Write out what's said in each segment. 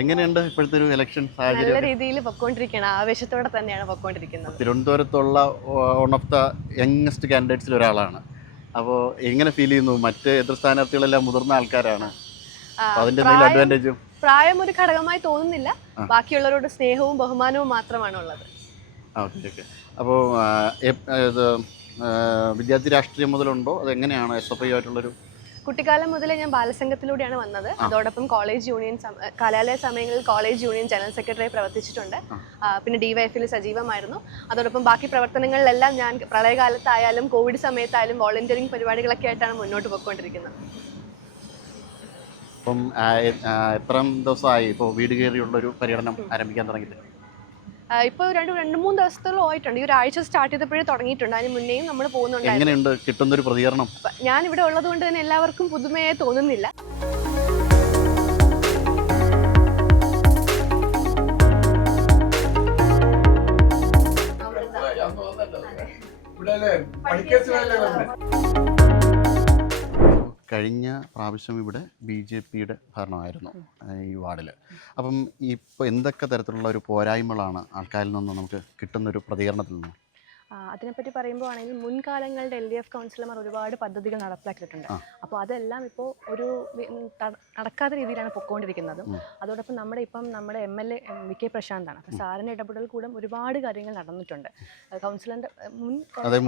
എങ്ങനെയുണ്ട് ഇപ്പോഴത്തെ ഒരു ഇലക്ഷൻ നല്ല സാഹചര്യം? രീതിയിൽ പൊക്കോണ്ടിരിക്കുകയാണ്, ആവേശത്തോടെ തന്നെയാണ് പൊക്കോണ്ടിരിക്കുന്നത്. തിരുവനന്തപുരത്തുള്ള വൺ ഓഫ് ദ യങ്ങസ്റ്റ് കാൻഡിഡേറ്റ്സിൽ ഒരാളാണ്. അപ്പോൾ എങ്ങനെ ഫീൽ ചെയ്യുന്നു? മറ്റ് എതിർ സ്ഥാനാർത്ഥികളെല്ലാം മുതിർന്ന ആൾക്കാരാണ്. അപ്പോൾ അതിൻ്റെ എന്തെങ്കിലും പ്രായം അഡ്വാൻറ്റേജും? പ്രായം ഒരു ഘടകമായി തോന്നുന്നില്ല. ബാക്കിയുള്ളവരോട് സ്നേഹവും ബഹുമാനവും മാത്രമാണ് ഉള്ളത്. Okay okay. അപ്പോൾ ഇത് വിദ്യാർത്ഥി രാഷ്ട്രീയം മുതലുണ്ടോ? അതെങ്ങനെയാണ് SFI ആയിട്ടുള്ളൊരു? കുട്ടിക്കാലം മുതലേ ഞാൻ ബാലസംഘത്തിലൂടെയാണ് വന്നത്. അതോടൊപ്പം കോളേജ് യൂണിയൻ കലാലയ സമയങ്ങളിൽ കോളേജ് യൂണിയൻ ജനറൽ സെക്രട്ടറിയായി പ്രവർത്തിച്ചിട്ടുണ്ട്. പിന്നെ DYFൽ സജീവമായിരുന്നു. അതോടൊപ്പം ബാക്കി പ്രവർത്തനങ്ങളിലെല്ലാം ഞാൻ പ്രളയകാലത്തായാലും കോവിഡ് സമയത്തായാലും വോളണ്ടിയറിംഗ് പരിപാടികളൊക്കെ ആയിട്ടാണ് മുന്നോട്ട് പോയിക്കൊണ്ടിരിക്കുന്നത്. അപ്പം എത്ര ദിവസമായി ഇപ്പോൾ വീട് കയറിയുള്ളൊരു പര്യടനം ആരംഭിക്കാൻ തുടങ്ങിയിട്ട്? ഇപ്പോൾ രണ്ട് മൂന്ന് ദിവസത്തോളം ആയിട്ടുണ്ട്. ഈ ഒരാഴ്ച സ്റ്റാർട്ട് ചെയ്തപ്പോഴേ തുടങ്ങിയിട്ടുണ്ട്. അതിന് മുന്നേയും നമ്മൾ പോകുന്നുണ്ട്. എങ്ങനെയുണ്ട് കിട്ടുന്നൊരു പ്രതികരണം? ഞാൻ ഇവിടെ ഉള്ളത് കൊണ്ട് തന്നെ എല്ലാവർക്കും പുതുമയായി തോന്നുന്നില്ല. കഴിഞ്ഞ പ്രാവശ്യം ഇവിടെ BJPയുടെ ഭരണമായിരുന്നു ഈ വാർഡിൽ. അപ്പം ഇപ്പോൾ എന്തൊക്കെ തരത്തിലുള്ള ഒരു പോരായ്മകളാണ് ആൾക്കാരിൽ നിന്ന് നമുക്ക് കിട്ടുന്നൊരു പ്രതികരണത്തിൽ നിന്ന്? അതിനെപ്പറ്റി പറയുമ്പോൾ ആണെങ്കിൽ മുൻകാലങ്ങളുടെ LDF കൗൺസിലർമാർ ഒരുപാട് പദ്ധതികൾ നടപ്പിലാക്കിയിട്ടുണ്ട്. അപ്പോൾ അതെല്ലാം ഇപ്പോൾ ഒരു നടക്കാത്ത രീതിയിലാണ് പൊയ്ക്കൊണ്ടിരിക്കുന്നതും. അതോടൊപ്പം നമ്മുടെ MLA VK പ്രശാന്താണ്. അപ്പോൾ സാറിൻ്റെ ഇടപെടൽ കൂടെ ഒരുപാട് കാര്യങ്ങൾ നടന്നിട്ടുണ്ട്. കൗൺസിലറിൻ്റെ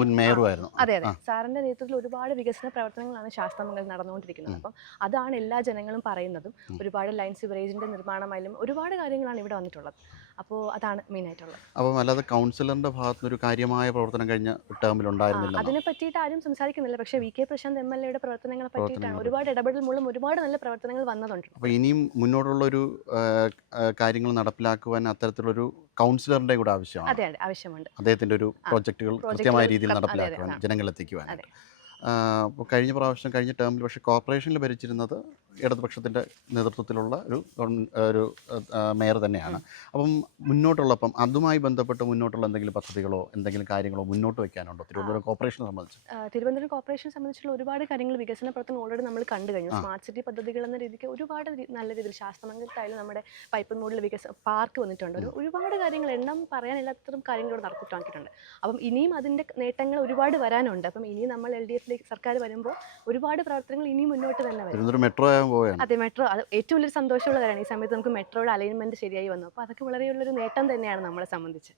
മുൻ മേയറുമായിരുന്നു. അതെ അതെ, സാറിൻ്റെ നേതൃത്വത്തിൽ ഒരുപാട് വികസന പ്രവർത്തനങ്ങളാണ് ശാസ്ത്രമംഗലത്തിൽ നടന്നുകൊണ്ടിരിക്കുന്നത്. അപ്പം അതാണ് എല്ലാ ജനങ്ങളും പറയുന്നതും. ഒരുപാട് ലൈൻ സിവറേജിൻ്റെ നിർമ്മാണമായാലും ഒരുപാട് കാര്യങ്ങളാണ് ഇവിടെ വന്നിട്ടുള്ളത്. അപ്പോൾ അതാണ് മെയിനായിട്ടുള്ളത്. അപ്പം അല്ലാതെ കൗൺസിലറിൻ്റെ ഭാഗത്തുനിന്നൊരു കാര്യമായ പ്രവർത്തനം കഴിഞ്ഞ ടേമിൽ ഉണ്ടായിരുന്നില്ല. അതിനെ പറ്റിയിട്ട് ആരും സംസാരിക്കുന്നില്ല. പക്ഷേ VK പ്രശാന്ത് MLAയുടെ പ്രവർത്തനങ്ങളെ പറ്റിയിട്ടാണ് ഒരുപാട് ഇടപെടൽ മൂലം ഒരുപാട് നല്ല പ്രവർത്തനങ്ങൾ വന്നതുണ്ട്. അപ്പോൾ ഇനിയും മുന്നോട്ടുള്ളൊരു കാര്യങ്ങൾ നടപ്പിലാക്കുവാൻ അത്തരത്തിലുള്ളൊരു കൗൺസിലറിൻ്റെ കൂടെ ആവശ്യമാണ്. അതെ അതെ, ആവശ്യമുണ്ട്. അദ്ദേഹത്തിൻ്റെ ഒരു പ്രോജക്റ്റുകൾ കൃത്യമായ രീതിയിൽ നടപ്പിലാക്കുവാൻ, ജനങ്ങളെത്തിക്കുവാൻ. അപ്പോൾ കഴിഞ്ഞ ടേമിൽ പക്ഷേ കോർപ്പറേഷനിൽ ഭരിച്ചിരുന്നത് ഇടതുപക്ഷത്തിൻ്റെ നേതൃത്വത്തിലുള്ള ഒരു മേയർ തന്നെയാണ്. അപ്പം അതുമായി ബന്ധപ്പെട്ട് മുന്നോട്ടുള്ള എന്തെങ്കിലും പദ്ധതികളോ എന്തെങ്കിലും കാര്യങ്ങളോ മുന്നോട്ട് വയ്ക്കാനുണ്ടോ തിരുവനന്തപുരം കോർപ്പറേഷനെ സംബന്ധിച്ച്? തിരുവനന്തപുരം കോർപ്പറേഷനെ സംബന്ധിച്ചുള്ള ഒരുപാട് കാര്യങ്ങൾ വികസന പ്രവർത്തനം ഓൾറെഡി നമ്മൾ കണ്ടു കഴിഞ്ഞു. സ്മാർട്ട് സിറ്റി പദ്ധതികൾ എന്ന രീതിക്ക് ഒരുപാട് നല്ല രീതിയിൽ ശാസ്ത്രമംഗലത്തായാലും നമ്മുടെ പൈപ്പ് മോഡിൽ പാർക്ക് വന്നിട്ടുണ്ട്. ഒരുപാട് കാര്യങ്ങൾ എണ്ണം പറയാനില്ലാത്തതും കാര്യങ്ങളോട് നടത്തിയിട്ടുണ്ട്. അപ്പം ഇനിയും അതിൻ്റെ നേട്ടങ്ങൾ ഒരുപാട് വരാനുണ്ട്. അപ്പം ഇനിയും നമ്മൾ LDF സർക്കാർ വരുമ്പോൾ ഒരുപാട് പ്രവർത്തനങ്ങൾ ഇനിയും മുന്നോട്ട് തന്നെ വരും. മെട്രോ അതെ, മെട്രോ അത് ഏറ്റവും വലിയൊരു സന്തോഷമുള്ള കാര്യമാണ്. ഈ സമയത്ത് നമുക്ക് മെട്രോയുടെ അലൈൻമെന്റ് ശരിയായി വന്നു. അപ്പോൾ അതൊക്കെ വളരെയുള്ളൊരു നേട്ടം തന്നെയാണ് നമ്മളെ സംബന്ധിച്ച്.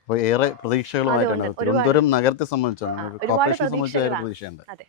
അപ്പോൾ ഏറെ പ്രതീക്ഷകളുമായിട്ടാണ് തിരുവനന്തപുരം നഗരത്തെ സംബന്ധിച്ചാണ്, കോർപ്പറേഷനെ സംബന്ധിച്ച് ഏറെ പ്രതീക്ഷയുണ്ട്. അതെ.